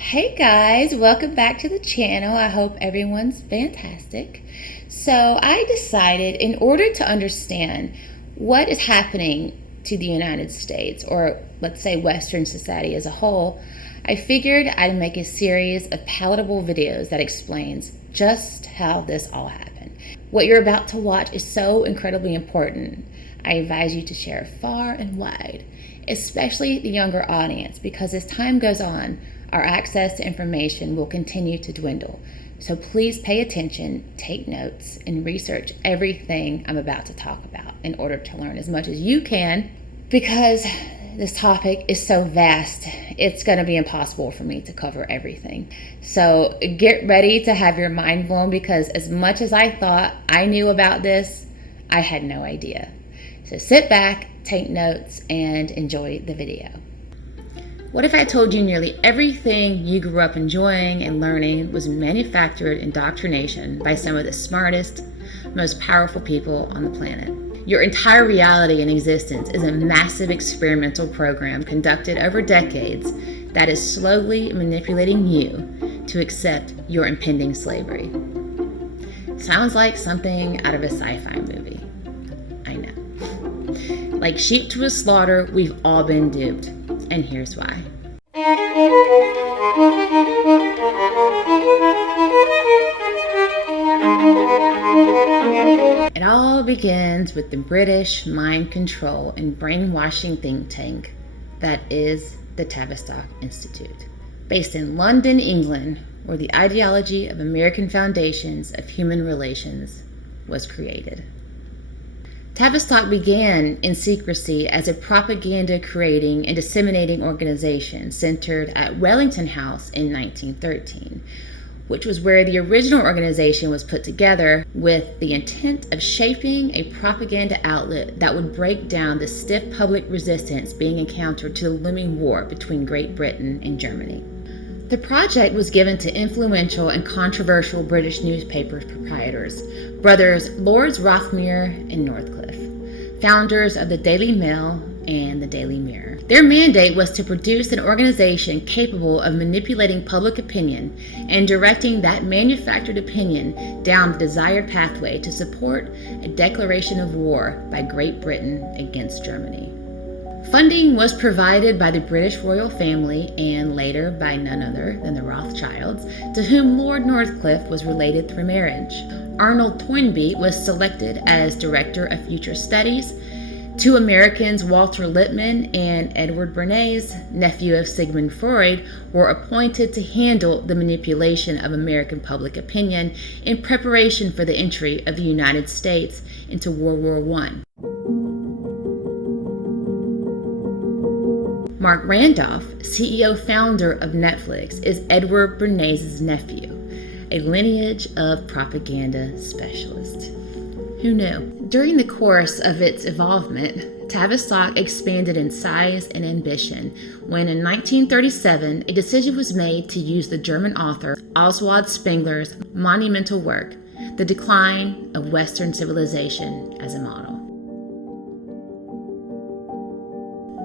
Hey guys, welcome back to the channel. I hope everyone's fantastic. So I decided, in order to understand what is happening to the United States, or let's say Western society as a whole, I figured I'd make a series of palatable videos that explains just how this all happened. What you're about to watch is so incredibly important. I advise you to share far and wide, especially the younger audience, because as time goes on, our access to information will continue to dwindle. So please pay attention, take notes, and research everything I'm about to talk about in order to learn as much as you can, because this topic is so vast, it's going to be impossible for me to cover everything. So get ready to have your mind blown, because as much as I thought I knew about this, I had no idea. So sit back, take notes, and enjoy the video. What if I told you nearly everything you grew up enjoying and learning was manufactured indoctrination by some of the smartest, most powerful people on the planet? Your entire reality and existence is a massive experimental program conducted over decades that is slowly manipulating you to accept your impending slavery. Sounds like something out of a sci-fi movie. I know. Like sheep to a slaughter, we've all been duped. And here's why. It all begins with the British mind control and brainwashing think tank that is the Tavistock Institute, based in London, England, where the ideology of American foundations of human relations was created. Tavistock began in secrecy as a propaganda creating and disseminating organization centered at Wellington House in 1913, which was where the original organization was put together with the intent of shaping a propaganda outlet that would break down the stiff public resistance being encountered to the looming war between Great Britain and Germany. The project was given to influential and controversial British newspaper proprietors, brothers Lords Rothermere and Northcliffe, founders of the Daily Mail and the Daily Mirror. Their mandate was to produce an organization capable of manipulating public opinion and directing that manufactured opinion down the desired pathway to support a declaration of war by Great Britain against Germany. Funding was provided by the British royal family and later by none other than the Rothschilds, to whom Lord Northcliffe was related through marriage. Arnold Toynbee was selected as Director of Future Studies. Two Americans, Walter Lippmann and Edward Bernays, nephew of Sigmund Freud, were appointed to handle the manipulation of American public opinion in preparation for the entry of the United States into World War I. Mark Randolph, CEO founder of Netflix, is Edward Bernays' nephew, a lineage of propaganda specialists. Who knew? During the course of its evolvement, Tavistock expanded in size and ambition when in 1937 a decision was made to use the German author Oswald Spengler's monumental work, The Decline of Western Civilization, as a model.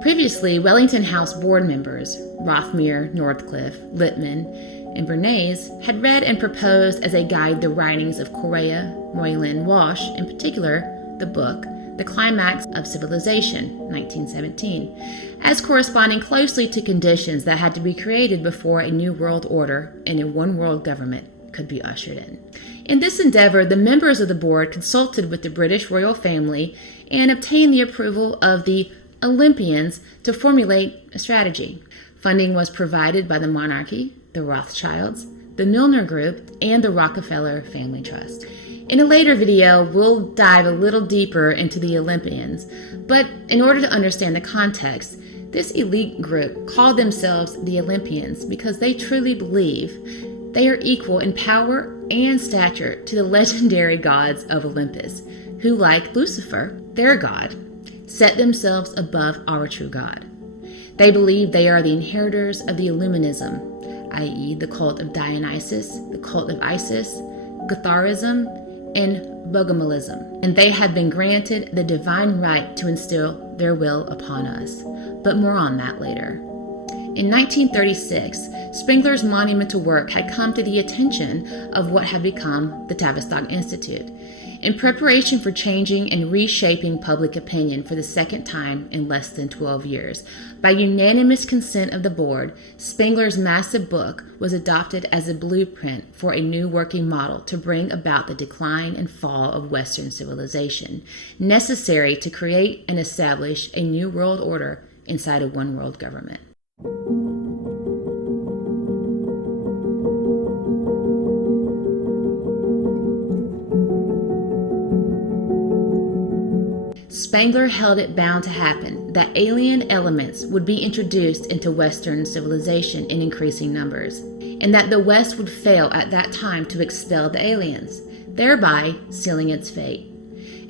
Previously, Wellington House board members, Rothermere, Northcliffe, Lippmann, and Bernays, had read and proposed as a guide the writings of Correa, Moylan Walsh, in particular, the book, The Climax of Civilization, 1917, as corresponding closely to conditions that had to be created before a new world order and a one-world government could be ushered in. In this endeavor, the members of the board consulted with the British royal family and obtained the approval of the Olympians to formulate a strategy. Funding was provided by the monarchy, the Rothschilds, the Milner Group, and the Rockefeller Family Trust. In a later video, we'll dive a little deeper into the Olympians, but in order to understand the context, this elite group called themselves the Olympians because they truly believe they are equal in power and stature to the legendary gods of Olympus, who, like Lucifer, their god, set themselves above our true God. They believe they are the inheritors of the Illuminism, i.e. the cult of Dionysus, the cult of Isis, Catharism, and Bogomalism, and they have been granted the divine right to instill their will upon us. But more on that later. In 1936, Spengler's monumental work had come to the attention of what had become the Tavistock Institute. In preparation for changing and reshaping public opinion for the second time in less than 12 years, by unanimous consent of the board, Spengler's massive book was adopted as a blueprint for a new working model to bring about the decline and fall of Western civilization, necessary to create and establish a new world order inside a one-world government. Spengler held it bound to happen that alien elements would be introduced into Western civilization in increasing numbers, and that the West would fail at that time to expel the aliens, thereby sealing its fate.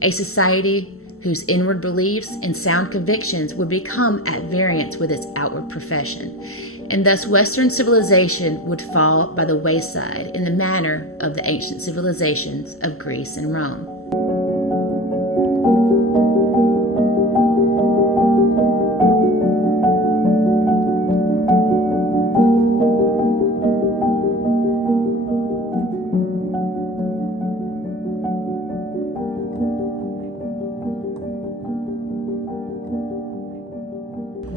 A society whose inward beliefs and sound convictions would become at variance with its outward profession, and thus Western civilization would fall by the wayside in the manner of the ancient civilizations of Greece and Rome.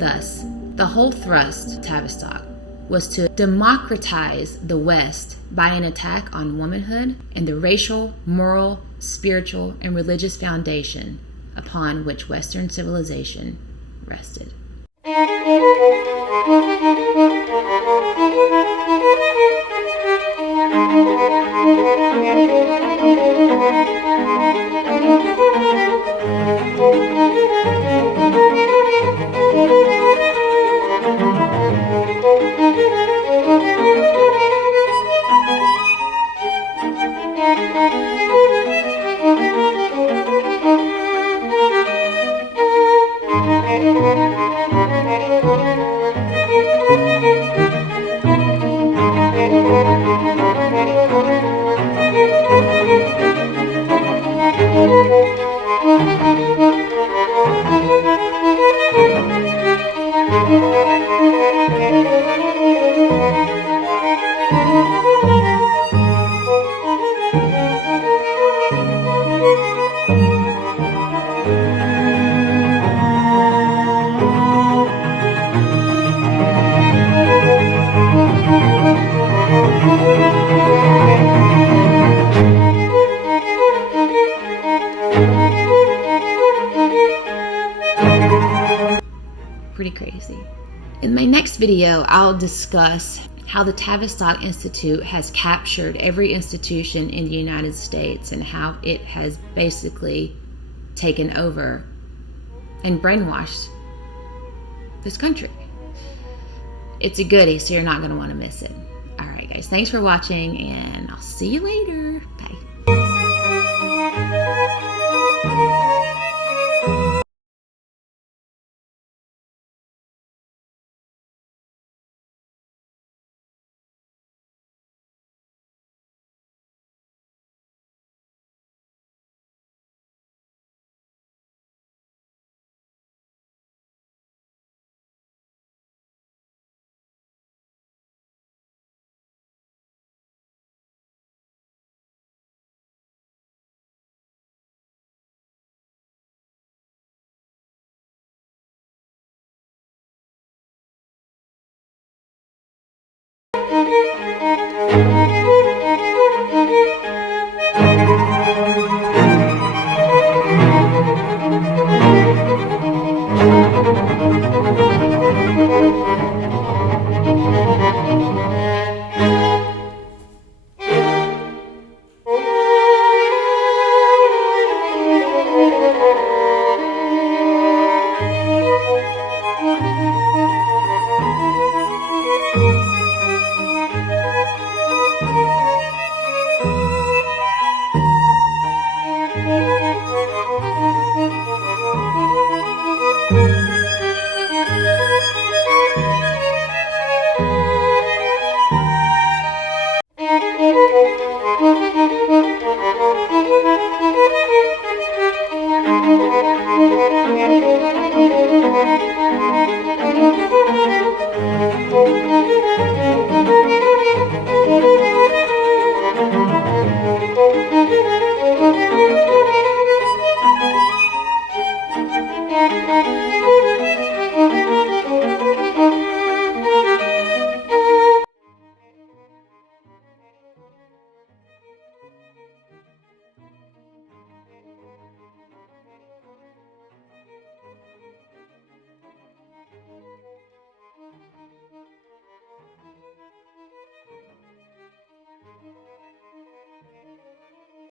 Thus, the whole thrust of Tavistock was to democratize the West by an attack on womanhood and the racial, moral, spiritual, and religious foundation upon which Western civilization rested. Pretty crazy. In my next video, I'll discuss how the Tavistock Institute has captured every institution in the United States and how it has basically taken over and brainwashed this country. It's a goodie, so you're not going to want to miss it. All right, guys, thanks for watching, and I'll see you later. Bye. you.